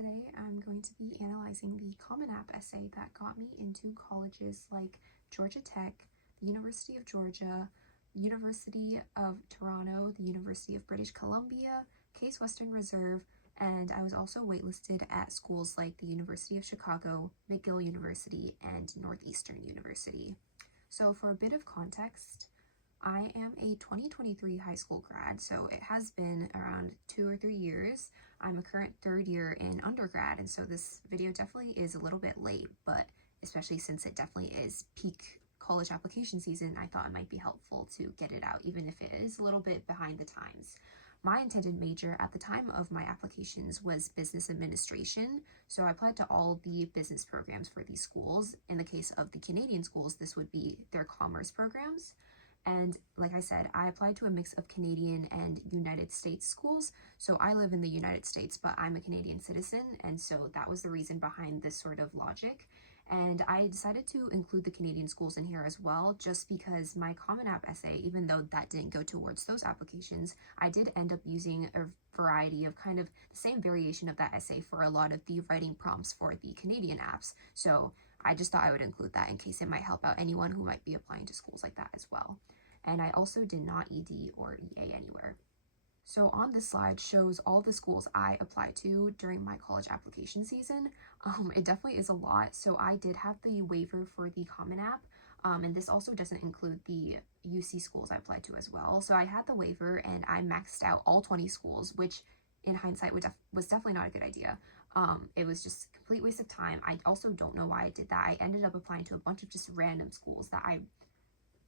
Today I'm going to be analyzing the Common App essay that got me into colleges like Georgia Tech, the University of Georgia, University of Toronto, the University of British Columbia, Case Western Reserve, and I was also waitlisted at schools like the University of Chicago, McGill University, and Northeastern University. So for a bit of context, I am a 2023 high school grad, so it has been around 2 or 3 years. I'm a current third year in undergrad, and so this video definitely is a little bit late, but especially since it definitely is peak college application season, I thought it might be helpful to get it out, even if it is a little bit behind the times. My intended major at the time of my applications was business administration, so I applied to all the business programs for these schools. In the case of the Canadian schools, this would be their commerce programs. And like I said, I applied to a mix of Canadian and United States schools. So I live in the United States, but I'm a Canadian citizen. And so that was the reason behind this sort of logic. And I decided to include the Canadian schools in here as well, just because my Common App essay, even though that didn't go towards those applications, I did end up using a variety of kind of the same variation of that essay for a lot of the writing prompts for the Canadian apps. So I just thought I would include that in case it might help out anyone who might be applying to schools like that as well. And I also did not ED or EA anywhere. So on this slide shows all the schools I applied to during my college application season. It definitely is a lot. So I did have the waiver for the Common App, and this also doesn't include the UC schools I applied to as well. So I had the waiver and I maxed out all 20 schools, which in hindsight was definitely not a good idea. It was just a complete waste of time. I also don't know why I did that. I ended up applying to a bunch of just random schools that I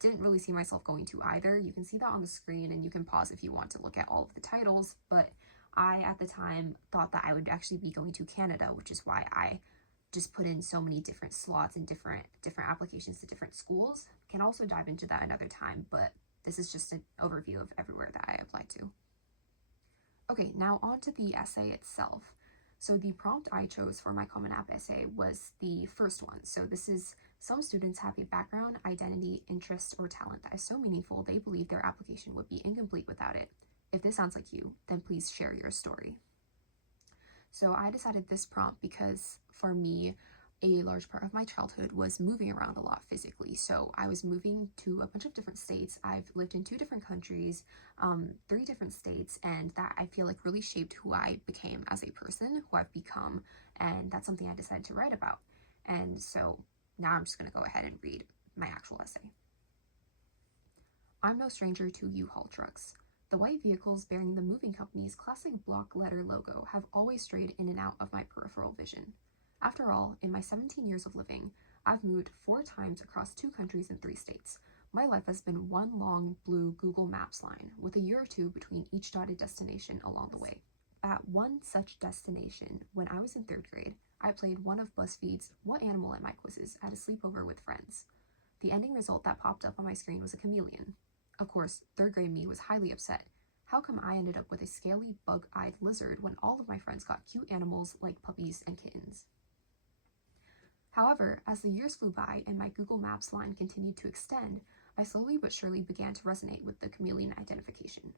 didn't really see myself going to either. You can see that on the screen, and you can pause if you want to look at all of the titles, but I at the time thought that I would actually be going to Canada, which is why I just put in so many different slots and different applications to different schools. Can also dive into that another time, but this is just an overview of everywhere that I applied to. Okay, now on to the essay itself. So the prompt I chose for my Common App essay was the first one. So this is: some students have a background, identity, interest, or talent that is so meaningful they believe their application would be incomplete without it. If this sounds like you, then please share your story. So I decided this prompt because for me, a large part of my childhood was moving around a lot physically. So I was moving to a bunch of different states. I've lived in 2 different countries, 3 different states, and that I feel like really shaped who I became as a person, who I've become, and that's something I decided to write about. And so now I'm just going to go ahead and read my actual essay. I'm no stranger to U-Haul trucks. The white vehicles bearing the moving company's classic block letter logo have always strayed in and out of my peripheral vision. After all, in my 17 years of living, I've moved 4 times across 2 countries and 3 states. My life has been one long blue Google Maps line, with a year or 2 between each dotted destination along the way. At one such destination, when I was in 3rd grade, I played one of BuzzFeed's What Animal Am I quizzes at a sleepover with friends. The ending result that popped up on my screen was a chameleon. Of course, 3rd grade me was highly upset. How come I ended up with a scaly, bug-eyed lizard when all of my friends got cute animals like puppies and kittens? However, as the years flew by and my Google Maps line continued to extend, I slowly but surely began to resonate with the chameleon identification.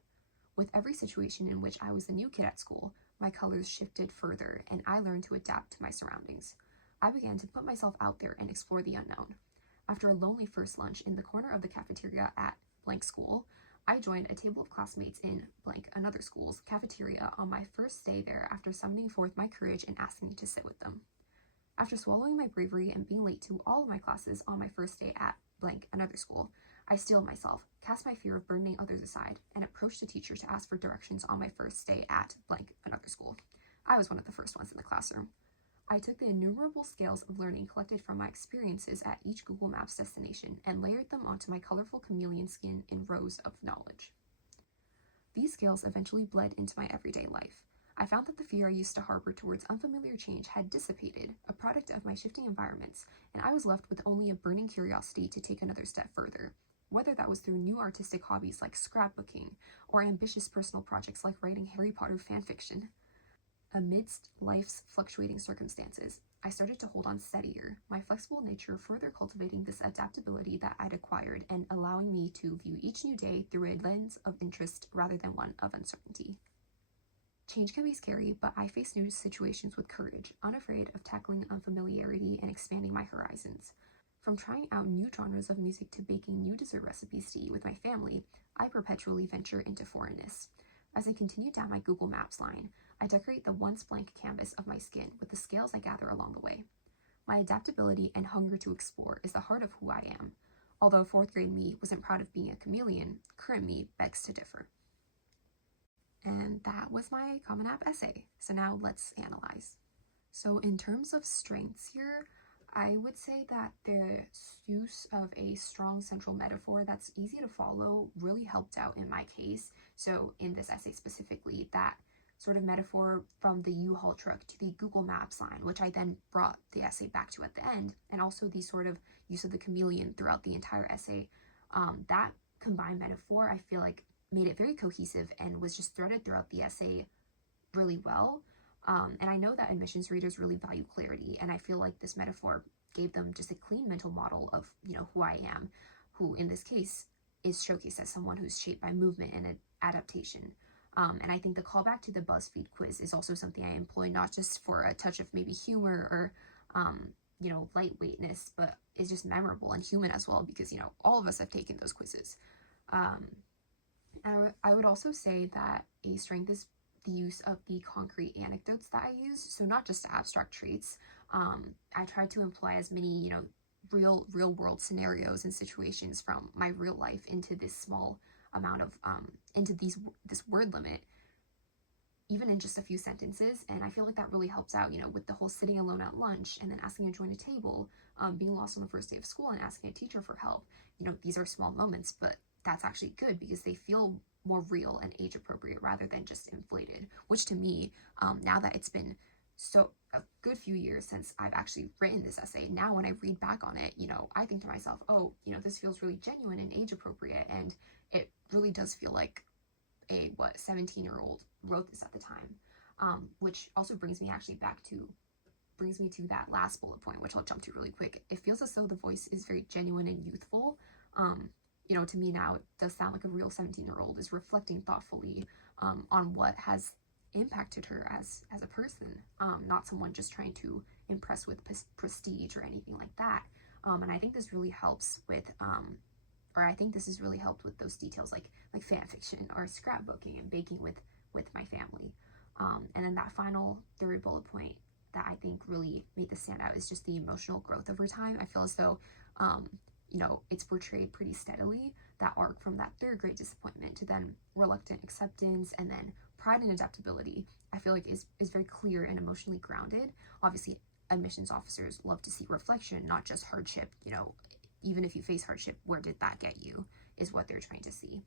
With every situation in which I was the new kid at school, my colors shifted further and I learned to adapt to my surroundings. I began to put myself out there and explore the unknown. After a lonely first lunch in the corner of the cafeteria at blank school, I joined a table of classmates in blank another school's cafeteria on my first day there after summoning forth my courage and asking me to sit with them. After swallowing my bravery and being late to all of my classes on my first day at blank another school, I steeled myself, cast my fear of burdening others aside, and approached the teacher to ask for directions on my first day at blank another school. I was one of the first ones in the classroom. I took the innumerable scales of learning collected from my experiences at each Google Maps destination and layered them onto my colorful chameleon skin in rows of knowledge. These scales eventually bled into my everyday life. I found that the fear I used to harbor towards unfamiliar change had dissipated, a product of my shifting environments, and I was left with only a burning curiosity to take another step further, whether that was through new artistic hobbies like scrapbooking, or ambitious personal projects like writing Harry Potter fanfiction. Amidst life's fluctuating circumstances, I started to hold on steadier, my flexible nature further cultivating this adaptability that I'd acquired and allowing me to view each new day through a lens of interest rather than one of uncertainty. Change can be scary, but I face new situations with courage, unafraid of tackling unfamiliarity and expanding my horizons. From trying out new genres of music to baking new dessert recipes to eat with my family, I perpetually venture into foreignness. As I continue down my Google Maps line, I decorate the once blank canvas of my skin with the scales I gather along the way. My adaptability and hunger to explore is the heart of who I am. Although fourth grade me wasn't proud of being a chameleon, current me begs to differ. And that was my Common App essay. So now let's analyze. So in terms of strengths here, I would say that the use of a strong central metaphor that's easy to follow really helped out in my case. So in this essay specifically, that sort of metaphor from the U-Haul truck to the Google Maps line, which I then brought the essay back to at the end, and also the sort of use of the chameleon throughout the entire essay, that combined metaphor, I feel like made it very cohesive and was just threaded throughout the essay really well. And I know that admissions readers really value clarity, and I feel like this metaphor gave them just a clean mental model of, who I am, who in this case is showcased as someone who's shaped by movement and adaptation. And I think the callback to the BuzzFeed quiz is also something I employ, not just for a touch of maybe humor or, lightweightness, but is just memorable and human as well, because, all of us have taken those quizzes. I would also say that a strength is the use of the concrete anecdotes that I use. So not just abstract traits. I try to imply as many, real world scenarios and situations from my real life into this small amount of, this word limit, even in just a few sentences. And I feel like that really helps out, with the whole sitting alone at lunch and then asking to join a table, being lost on the first day of school and asking a teacher for help. These are small moments, but that's actually good because they feel more real and age appropriate rather than just inflated, which to me, now that it's been a good few years since I've actually written this essay, now when I read back on it, I think to myself, oh, this feels really genuine and age appropriate, and it really does feel like a 17-year-old wrote this at the time, which also brings me to that last bullet point, which I'll jump to really quick. It feels as though the voice is very genuine and youthful. To me now, it does sound like a real 17-year-old is reflecting thoughtfully on what has impacted her as a person, not someone just trying to impress with prestige or anything like that. And I think this really helps with, this has really helped with those details like fan fiction or scrapbooking and baking with my family. And then that final third bullet point that I think really made this stand out is just the emotional growth over time. I feel as though it's portrayed pretty steadily, that arc from that third grade disappointment to then reluctant acceptance and then pride and adaptability, I feel like is very clear and emotionally grounded. Obviously, admissions officers love to see reflection, not just hardship. Even if you face hardship, where did that get you, is what they're trying to see.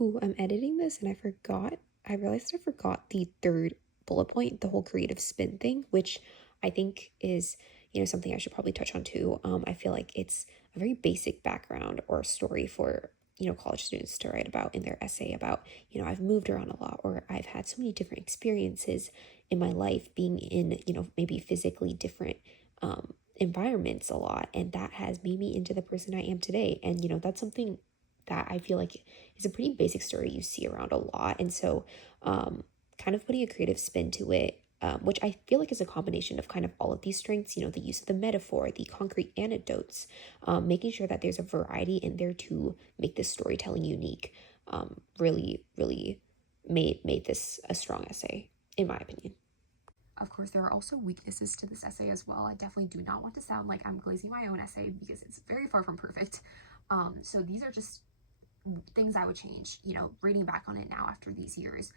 Ooh, I'm editing this and I realized I forgot the third bullet point, the whole creative spin thing, which I think is something I should probably touch on too. I feel like it's a very basic background or story for, college students to write about in their essay about, I've moved around a lot, or I've had so many different experiences in my life being in, maybe physically different environments a lot. And that has made me into the person I am today. And, that's something that I feel like is a pretty basic story you see around a lot. And so kind of putting a creative spin to it, which I feel like is a combination of kind of all of these strengths, the use of the metaphor, the concrete anecdotes, making sure that there's a variety in there to make this storytelling unique, really, really made this a strong essay, in my opinion. Of course, there are also weaknesses to this essay as well. I definitely do not want to sound like I'm glazing my own essay because it's very far from perfect. So these are just things I would change, reading back on it now after these years.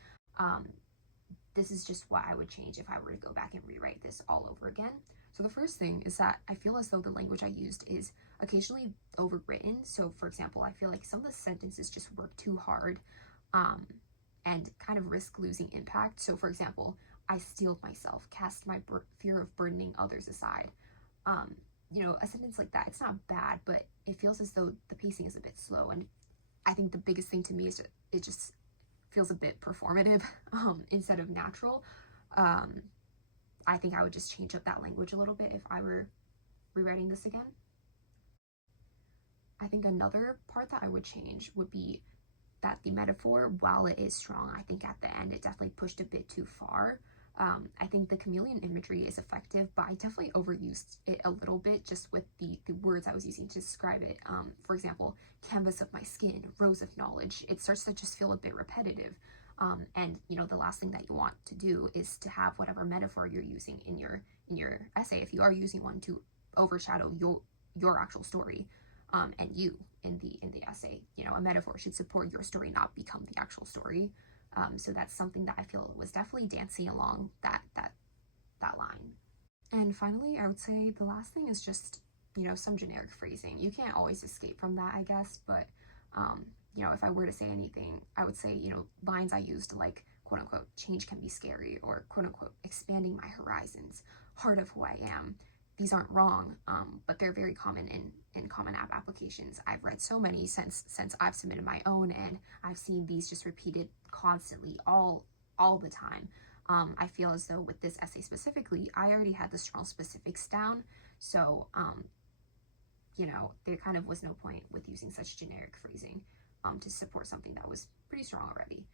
This is just what I would change if I were to go back and rewrite this all over again. So the first thing is that I feel as though the language I used is occasionally overwritten. So for example, I feel like some of the sentences just work too hard and kind of risk losing impact. So for example, I steeled myself, cast my fear of burdening others aside. A sentence like that, it's not bad, but it feels as though the pacing is a bit slow. And I think the biggest thing to me is it just feels a bit performative instead of natural. I think I would just change up that language a little bit if I were rewriting this again. I think another part that I would change would be that the metaphor, while it is strong, I think at the end it definitely pushed a bit too far. I think the chameleon imagery is effective, but I definitely overused it a little bit just with the words I was using to describe it. For example, canvas of my skin, rose of knowledge. It starts to just feel a bit repetitive. And you know, the last thing that you want to do is to have whatever metaphor you're using in your essay, if you are using one, to overshadow your actual story, and you in the essay. You know, a metaphor should support your story, not become the actual story. So that's something that I feel was definitely dancing along that line. And finally, I would say the last thing is just, you know, some generic phrasing. You can't always escape from that, I guess, but you know, if I were to say anything, I would say, you know, lines I used like, quote unquote, change can be scary, or quote unquote, expanding my horizons, heart of who I am. These aren't wrong, but they're very common in Common App applications. I've read so many since I've submitted my own, and I've seen these just repeated constantly, all the time. I feel as though with this essay specifically, I already had the strong specifics down, so you know, there kind of was no point with using such generic phrasing to support something that was pretty strong already.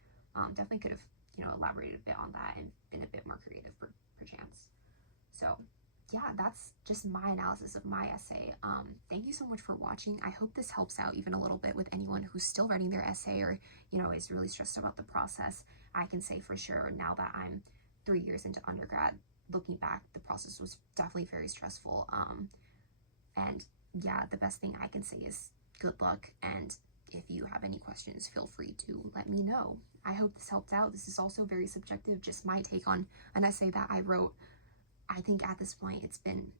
Definitely could have, you know, elaborated a bit on that and been a bit more creative perchance. So yeah, that's just my analysis of my essay. Thank you so much for watching. I hope this helps out even a little bit with anyone who's still writing their essay, or, you know, is really stressed about the process. I can say for sure, now that I'm 3 years into undergrad, looking back, the process was definitely very stressful. And yeah, the best thing I can say is good luck, and if you have any questions, feel free to let me know. I hope this helped out. This is also very subjective, just my take on an essay that I wrote. I think at this point it's been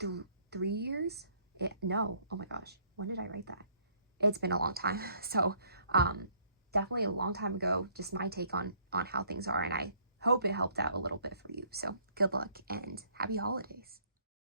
3 years. No, oh my gosh, when did I write that? It's been a long time. So definitely a long time ago, just my take on how things are, and I hope it helped out a little bit for you. So good luck and happy holidays.